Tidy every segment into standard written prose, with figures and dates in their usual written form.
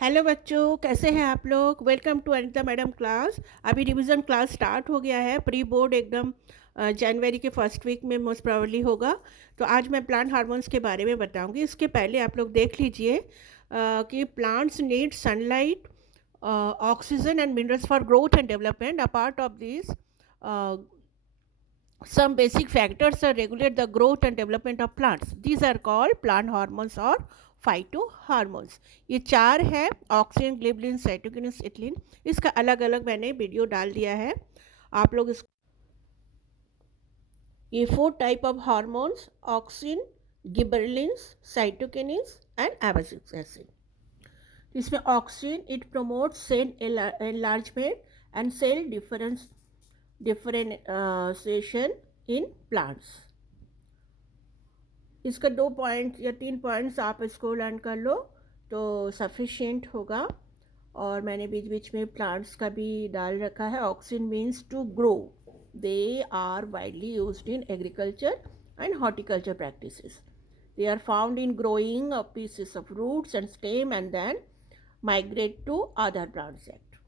हेलो बच्चों, कैसे हैं आप लोग। Welcome to Anita madam class. अभी रिवीजन क्लास स्टार्ट हो गया है। प्री बोर्ड एकदम जनवरी के फर्स्ट वीक में मोस्ट प्रोबेबली होगा। तो आज मैं प्लांट हार्मोन्स के बारे में बताऊंगी। इसके पहले आप लोग देख लीजिए कि plants need sunlight, oxygen and minerals for growth and development. A part of this some basic factors that regulate the growth and development of plants. These are called plant hormones or phytohormones. ये चार है, ऑक्सिन, ग्लिबलिन, साइटोकिनिन्स, इथिलीन। इसका अलग अलग मैंने वीडियो डाल दिया है, आप लोग इस ये 4 type of hormones, auxin, gibberellins, cytokinins and abscisic acid. इसमें auxin it promotes cell enlargement and cell differentiation in plants. इसका 2 पॉइंट या 3 पॉइंट्स आप इसको लर्न कर लो तो सफिशिएंट होगा। और मैंने बीच बीच में प्लांट्स का भी डाल रखा है। Auxin means to grow. They are widely used in agriculture and horticulture practices. They are found in growing pieces of roots and stem and then migrate to other plant sector.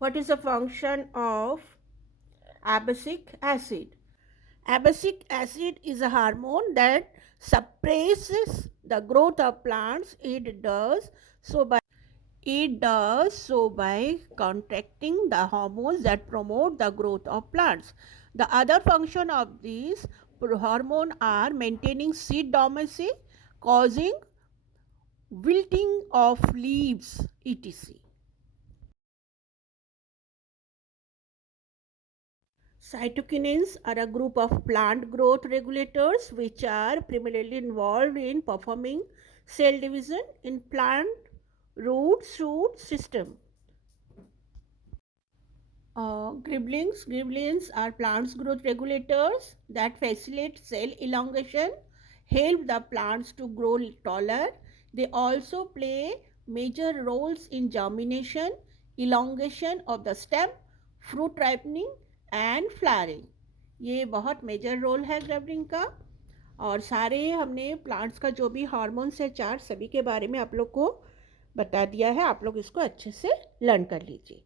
What is the function of abscisic acid? Abscisic acid is a hormone that suppresses the growth of plants. It does so by contracting the hormones that promote the growth of plants. The other function of these hormone are maintaining seed dormancy, causing wilting of leaves, etc. Cytokinins are a group of plant growth regulators which are primarily involved in performing cell division in plant root system. Gribblins are plants growth regulators that facilitate cell elongation, help the plants to grow taller. They also play major roles in germination, elongation of the stem, fruit ripening and flowering. ये बहुत major role है ग्रेवलिन का। और सारे हमने प्लांट्स का जो भी हार्मोन्स है चार, सभी के बारे में आप लोग को बता दिया है। आप लोग इसको अच्छे से लर्न कर लीजिए।